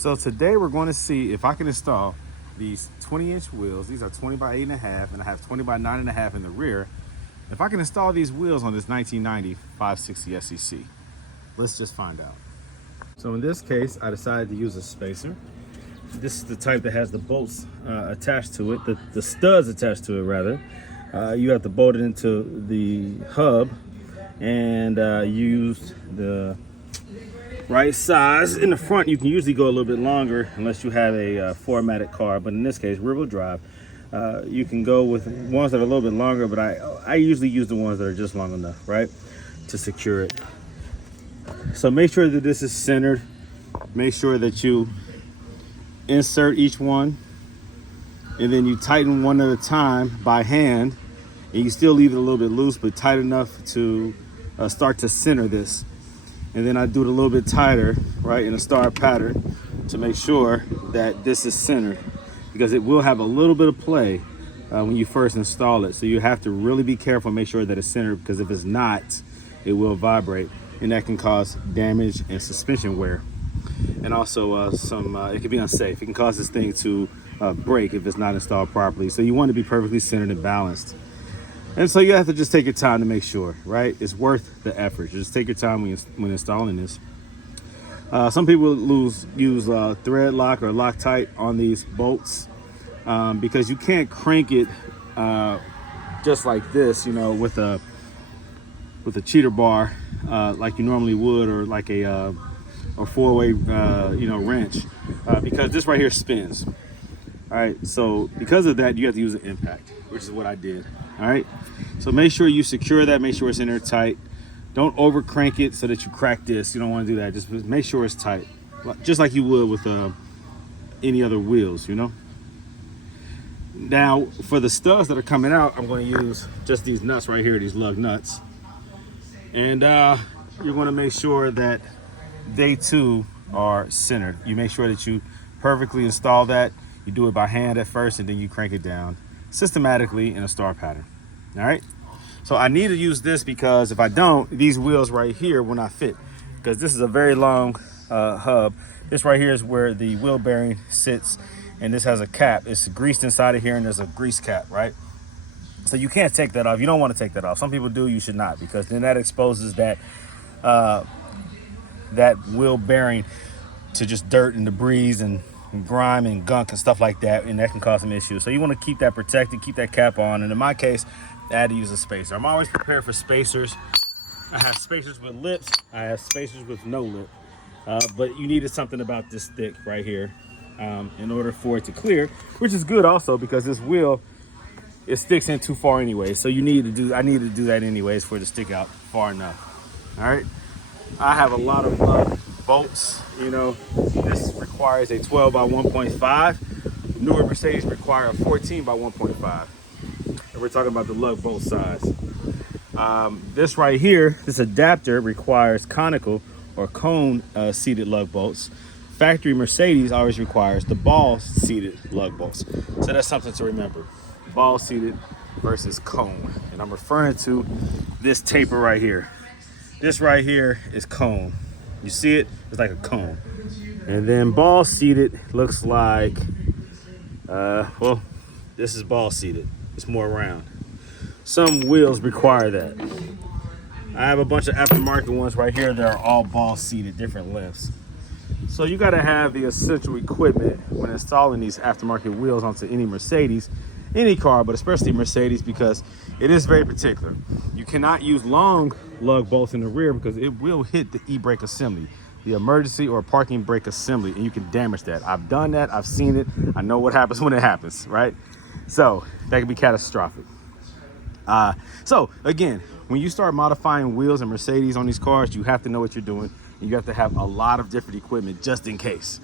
So today we're going to see if I can install these 20-inch wheels. These are 20 by 8.5, and I have 20 by 9.5 in the rear. If I can install these wheels on this 1990 560 SEC, let's just find out. So in this case, I decided to use a spacer. This is the type that has the bolts attached to it, the studs attached to it rather. You have to bolt it into the hub and use the right size. In the front, you can usually go a little bit longer unless you have a formatted car, but in this case, rear-wheel drive, you can go with ones that are a little bit longer, but I usually use the ones that are just long enough, right, to secure it. So make sure that this is centered. Make sure that you insert each one, and then you tighten one at a time by hand, and you still leave it a little bit loose, but tight enough to start to center this. And then I do it a little bit tighter, right, in a star pattern to make sure that this is centered, because it will have a little bit of play when you first install it. So you have to really be careful and make sure that it's centered, because if it's not, it will vibrate, and that can cause damage and suspension wear. And also it can be unsafe. It can cause this thing to break if it's not installed properly. So you want to be perfectly centered and balanced. And so you have to just take your time to make sure, right? It's worth the effort. Just take your time when installing this. Some people use thread lock or Loctite on these bolts because you can't crank it just like this, you know, with a cheater bar like you normally would, or like a four-way wrench, because this right here spins. All right, so because of that, you have to use an impact, which is what I did. All right, so make sure you secure that, make sure it's in there tight. Don't over crank it so that you crack this. You don't want to do that. Just make sure it's tight, just like you would with any other wheels, you know. Now for the studs that are coming out, I'm going to use just these nuts right here, these lug nuts, and you're going to make sure that they too are centered. You make sure that you perfectly install that. You do it by hand at first, and then you crank it down systematically in a star pattern. All right, so I need to use this because if I don't, these wheels right here will not fit, because this is a very long hub. This right here is where the wheel bearing sits, and this has a cap. It's greased inside of here, and there's a grease cap, right? So you can't take that off. You don't want to take that off. Some people do. You should not, because then that exposes that wheel bearing to just dirt and debris and grime and gunk and stuff like that, and that can cause some issues. So you want to keep that protected, keep that cap on. And in my case, I had to use a spacer. I'm always prepared for spacers. I have spacers with lips, I have spacers with no lip, but you needed something about this thick right here in order for it to clear, which is good also, because this wheel, it sticks in too far anyway. So I needed to do that anyways for it to stick out far enough. All right, I have a lot of bolts. You know, this requires a 12 by 1.5. Newer Mercedes require a 14 by 1.5. And we're talking about the lug bolt size. This right here, this adapter requires conical or cone seated lug bolts. Factory Mercedes always requires the ball seated lug bolts. So that's something to remember. Ball seated versus cone. And I'm referring to this taper right here. This right here is cone. You see it? It's like a cone. And then ball seated looks like, well, this is ball seated. It's more round. Some wheels require that. I have a bunch of aftermarket ones right here that are all ball seated, different lengths. So you got to have the essential equipment when installing these aftermarket wheels onto any Mercedes, any car, but especially Mercedes, because it is very particular. You cannot use long lug bolts in the rear, because it will hit the e-brake assembly, the emergency or parking brake assembly, and you can damage that. I've done that. I've seen it. I know what happens when it happens, right? So that can be catastrophic. So again, when you start modifying wheels and Mercedes on these cars, you have to know what you're doing. You have to have a lot of different equipment just in case.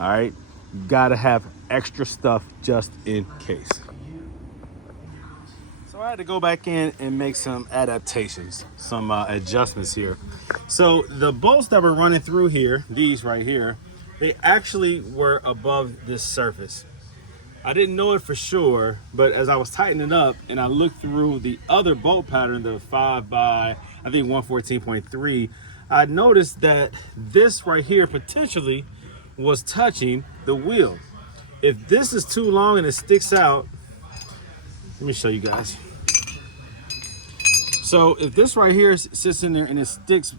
All right, you got to have extra stuff just in case. So I had to go back in and make some adaptations, some adjustments here. So the bolts that were running through here, these right here, they actually were above this surface. I didn't know it for sure, but as I was tightening up and I looked through the other bolt pattern, the 5 by, I think 114.3, I noticed that this right here potentially was touching the wheel. If this is too long and it sticks out, let me show you guys. So if this right here sits in there and it sticks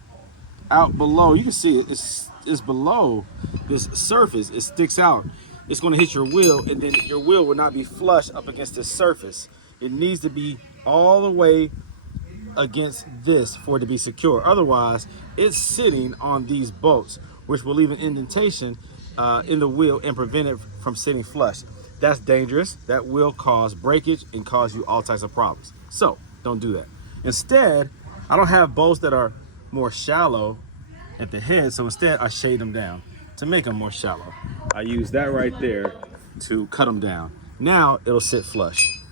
out below, you can see it, it's below this surface, it sticks out. It's going to hit your wheel, and then your wheel will not be flush up against this surface. It needs to be all the way against this for it to be secure. Otherwise, it's sitting on these bolts, which will leave an indentation in the wheel and prevent it from sitting flush. That's dangerous. That will cause breakage and cause you all types of problems. So don't do that. Instead, I don't have bolts that are more shallow at the head, so instead I shade them down to make them more shallow. I use that right there to cut them down. Now it'll sit flush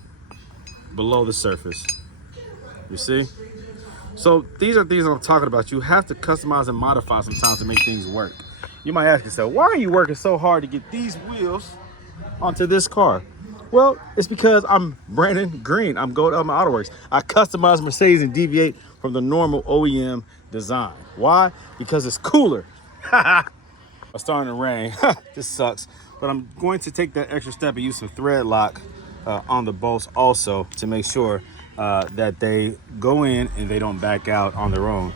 below the surface. You see? So these are things I'm talking about. You have to customize and modify sometimes to make things work. You might ask yourself, why are you working so hard to get these wheels onto this car? Well, it's because I'm Brandon Green. I'm Autoworks. I customize Mercedes and deviate from the normal OEM design. Why? Because it's cooler. It's starting to rain. This sucks. But I'm going to take that extra step and use some thread lock on the bolts also to make sure that they go in and they don't back out on their own.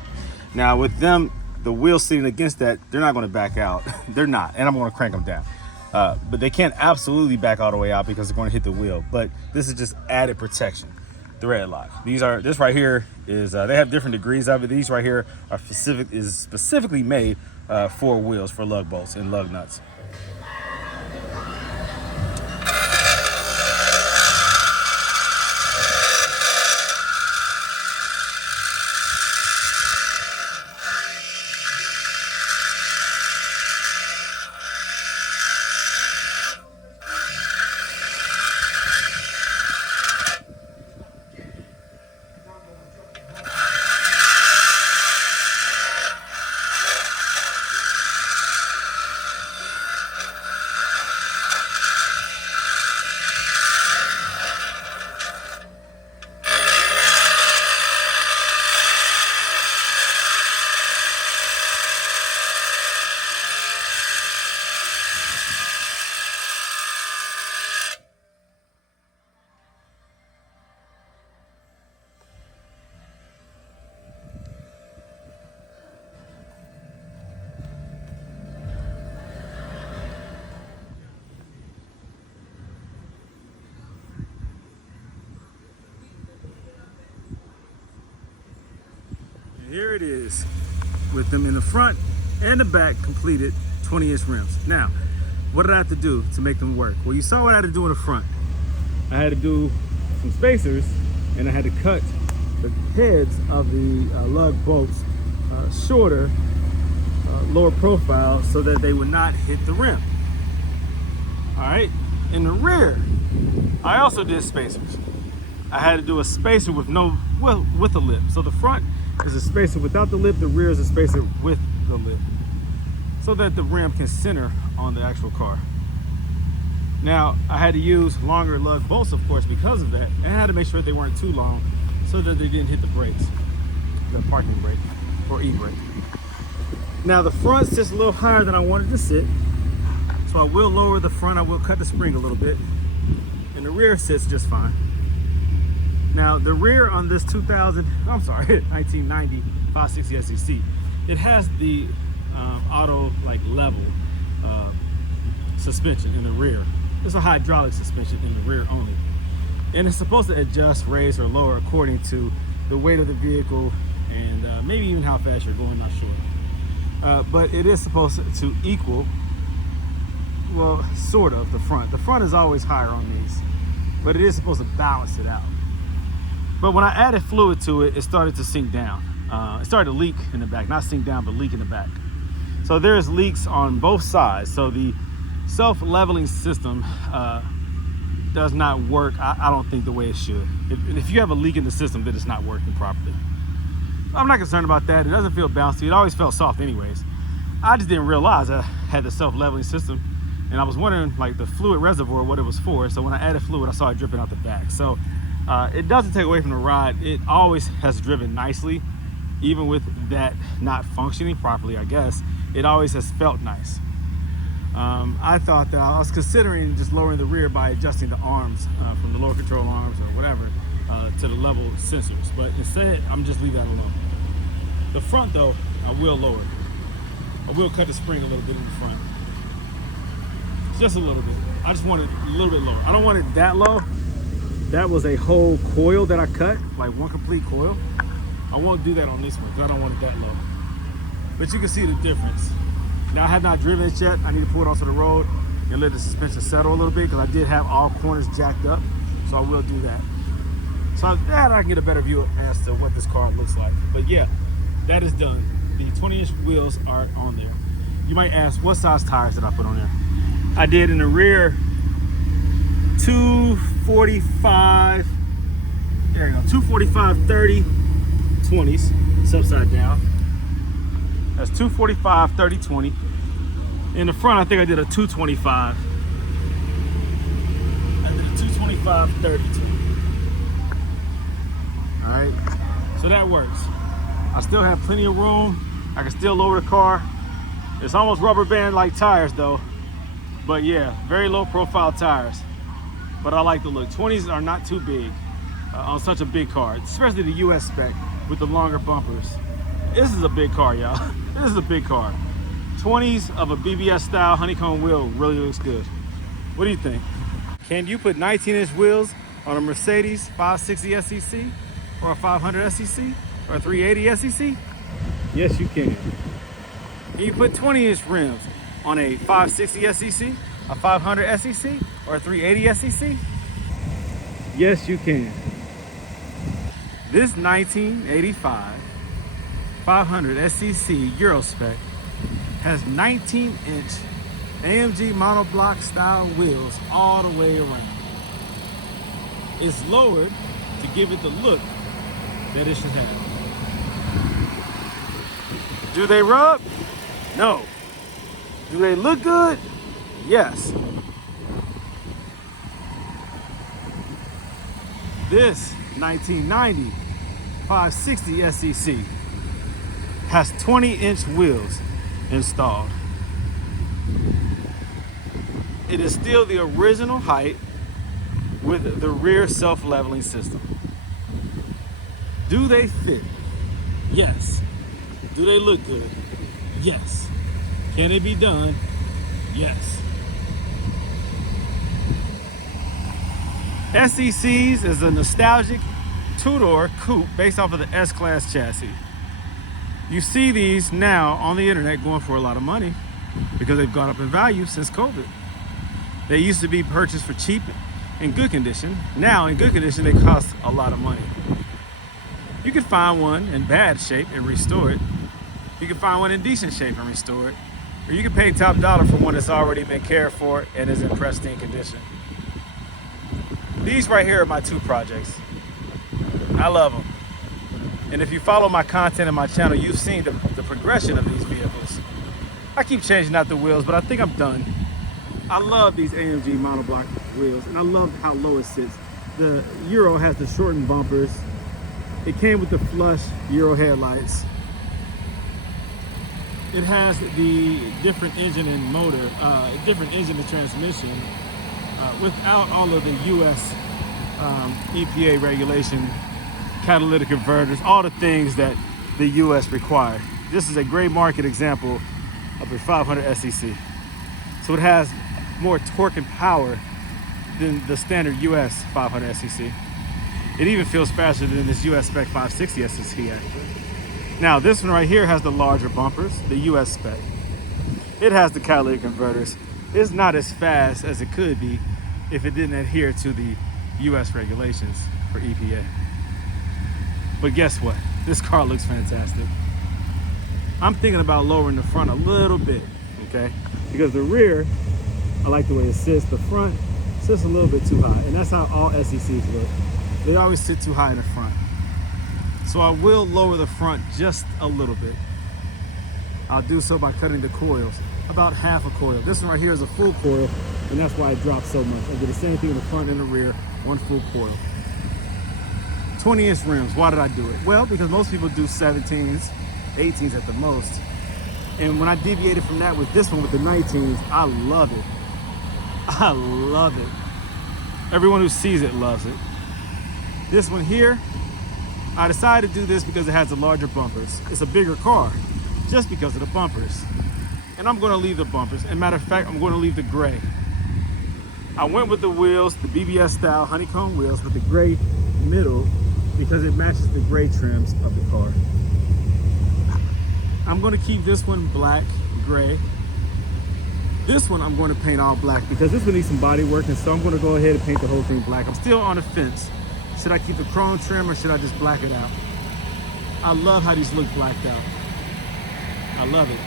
Now with them, the wheel sitting against that, they're not going to back out. They're not, and I'm going to crank them down. But they can't absolutely back all the way out because they're going to hit the wheel. But this is just added protection. Thread lock. This right here is they have different degrees of it. These right here are specifically made for wheels, for lug bolts and lug nuts. Here it is, with them in the front and the back completed 20-inch rims. Now, what did I have to do to make them work? Well, you saw what I had to do in the front. I had to do some spacers, and I had to cut the heads of the lug bolts shorter, lower profile, so that they would not hit the rim. All right, in the rear, I also did spacers. I had to do a spacer with with a lip. So the front is a spacer without the lip, the rear is a spacer with the lip, so that the rim can center on the actual car. Now, I had to use longer lug bolts, of course, because of that, and I had to make sure they weren't too long so that they didn't hit the brakes, the parking brake or e-brake. Now, the front sits a little higher than I wanted to sit, so I will lower the front, I will cut the spring a little bit, and the rear sits just fine. Now, the rear on this 1990 560 SEC, it has the auto level suspension in the rear. It's a hydraulic suspension in the rear only. And it's supposed to adjust, raise or lower according to the weight of the vehicle and maybe even how fast you're going, not sure. But it is supposed to equal, well, sort of, the front. The front is always higher on these, but it is supposed to balance it out. But when I added fluid to it, it started to sink down. It started to leak in the back, not sink down, but leak in the back. So there's leaks on both sides. So the self-leveling system does not work, I don't think, the way it should. If you have a leak in the system, then it's not working properly. I'm not concerned about that. It doesn't feel bouncy. It always felt soft anyways. I just didn't realize I had the self-leveling system, and I was wondering, the fluid reservoir, what it was for. So when I added fluid, I saw it dripping out the back. So it doesn't take away from the ride. It always has driven nicely, even with that not functioning properly, I guess. It always has felt nice. I thought that I was considering just lowering the rear by adjusting the arms from the lower control arms or whatever to the level sensors. But instead, I'm just leaving that alone. The front though, I will lower. I will cut the spring a little bit in the front. Just a little bit. I just want it a little bit lower. I don't want it that low. That was a whole coil that I cut, like one complete coil. I won't do that on this one because I don't want it that low. But you can see the difference. Now I have not driven it yet. I need to pull it onto the road and let the suspension settle a little bit because I did have all corners jacked up. So I will do that. So that I can get a better view as to what this car looks like. But yeah, that is done. The 20-inch wheels are on there. You might ask, what size tires did I put on there? I did in the rear 245, there you go, 245 30 20s. It's upside down. That's 245 30 20. In the front, I think I did a 225. I did a 225 32. All right, so that works. I still have plenty of room. I can still lower the car. It's almost rubber band like tires though. But yeah, very low profile tires. But I like the look. 20s are not too big on such a big car, especially the US spec with the longer bumpers. This is a big car, y'all. This is a big car. 20s of a BBS style honeycomb wheel really looks good. What do you think? Can you put 19-inch wheels on a Mercedes 560 SEC or a 500 SEC or a 380 SEC? Yes, you can. Can you put 20-inch rims on a 560 SEC, a 500 SEC, or a 380 SEC? Yes, you can. This 1985 500 SEC Euro spec has 19-inch AMG monoblock style wheels all the way around. It's lowered to give it the look that it should have. Do they rub? No. Do they look good? Yes. This 1990 560 SEC has 20-inch wheels installed. It is still the original height with the rear self-leveling system. Do they fit? Yes. Do they look good? Yes. Can it be done? Yes. SECs is a nostalgic two-door coupe based off of the S-Class chassis. You see these now on the internet going for a lot of money because they've gone up in value since COVID. They used to be purchased for cheap in good condition. Now in good condition, they cost a lot of money. You can find one in bad shape and restore it. You can find one in decent shape and restore it. Or you can pay top dollar for one that's already been cared for and is in pristine condition. These right here are my two projects. I love them. And if you follow my content in my channel, you've seen the progression of these vehicles. I keep changing out the wheels, but I think I'm done. I love these AMG monoblock wheels, and I love how low it sits. The Euro has the shortened bumpers. It came with the flush Euro headlights. It has the different engine and motor, different engine and transmission without all of the US EPA regulation, catalytic converters, all the things that the US require. This is a great market example of a 500 SEC. So it has more torque and power than the standard US 500 SEC. It even feels faster than this US spec 560 SEC actually. Now this one right here has the larger bumpers, the US spec. It has the catalytic converters. It's not as fast as it could be if it didn't adhere to the US regulations for EPA. But guess what? This car looks fantastic. I'm thinking about lowering the front a little bit, okay? Because the rear, I like the way it sits. The front sits a little bit too high, and that's how all SECs look. They always sit too high in the front. So I will lower the front just a little bit. I'll do so by cutting the coils, about half a coil. This one right here is a full coil, and that's why it drops so much. I do the same thing in the front and the rear, one full coil. 20-inch rims, why did I do it? Well, because most people do 17s, 18s at the most. And when I deviated from that with this one, with the 19s, I love it. I love it. Everyone who sees it loves it. This one here, I decided to do this because it has the larger bumpers. It's a bigger car, just because of the bumpers. And I'm gonna leave the bumpers. And matter of fact, I'm gonna leave the gray. I went with the wheels, the BBS style honeycomb wheels with the gray middle because it matches the gray trims of the car. I'm gonna keep this one black, gray. This one I'm going to paint all black because this one needs some body work, and so I'm gonna go ahead and paint the whole thing black. I'm still on the fence. Should I keep the chrome trim or should I just black it out? I love how these look blacked out. I love it.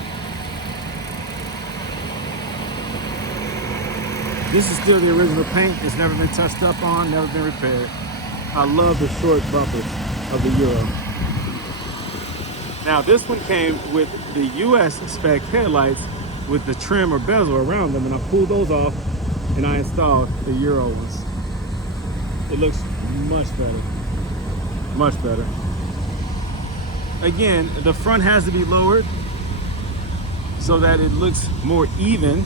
This is still the original paint. It's never been touched up on, never been repaired. I love the short bumpers of the Euro. Now this one came with the US spec headlights with the trim or bezel around them, and I pulled those off and I installed the Euro ones. It looks much better, much better. Again, the front has to be lowered so that it looks more even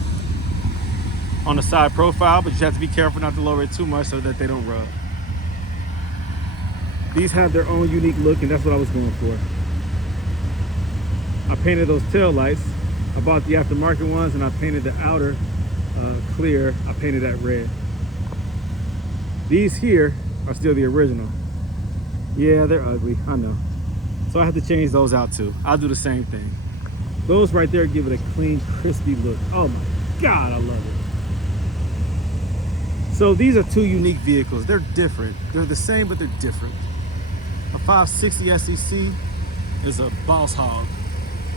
on the side profile, but you have to be careful not to lower it too much so that they don't rub. These have their own unique look, and that's what I was going for. I painted those tail lights. I bought the aftermarket ones, and I painted the outer clear. I painted that red. These here are still the original. Yeah, they're ugly, I know. So I have to change those out too. I'll do the same thing. Those right there give it a clean, crispy look. Oh my God, I love it. So these are two unique vehicles. They're different. They're the same, but they're different. A 560 SEC is a boss hog.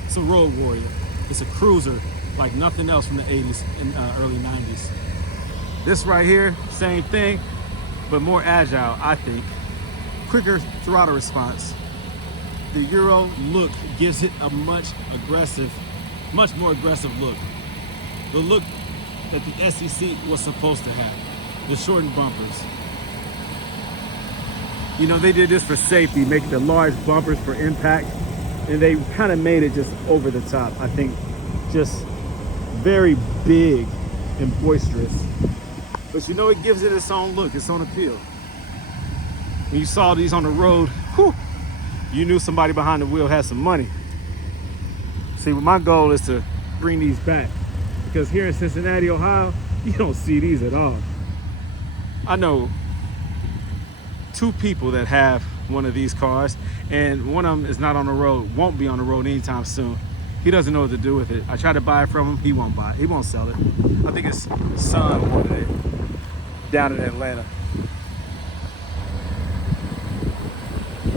It's a road warrior. It's a cruiser like nothing else from the 80s and early 90s. This right here, same thing, but more agile, I think. Quicker throttle response. The Euro look gives it a much more aggressive look. The look that the SEC was supposed to have. The shortened bumpers. You know, they did this for safety, making the large bumpers for impact, and they kind of made it just over the top. I think just very big and boisterous. But you know, it gives it its own look, its own appeal. When you saw these on the road, whew, you knew somebody behind the wheel had some money. See, my goal is to bring these back, because here in Cincinnati, Ohio, you don't see these at all. I know 2 people that have one of these cars, and one of them is not on the road, won't be on the road anytime soon. He doesn't know what to do with it. I tried to buy it from him, he won't buy it. He won't sell it. I think his son wanted it down in Atlanta.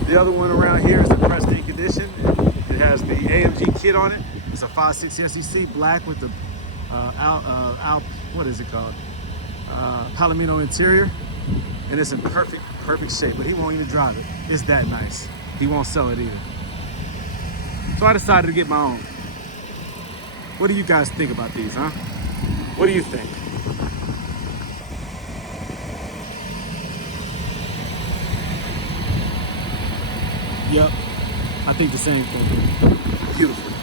The other one around here is the pristine condition. It has the AMG kit on it. It's a 560 SEC black with the what is it called? Palomino interior, and it's in perfect shape, but he won't even drive it. It's that nice. He won't sell it either. So I decided to get my own. What do you guys think about these, huh? What do you think? Yep, I think the same thing. Beautiful.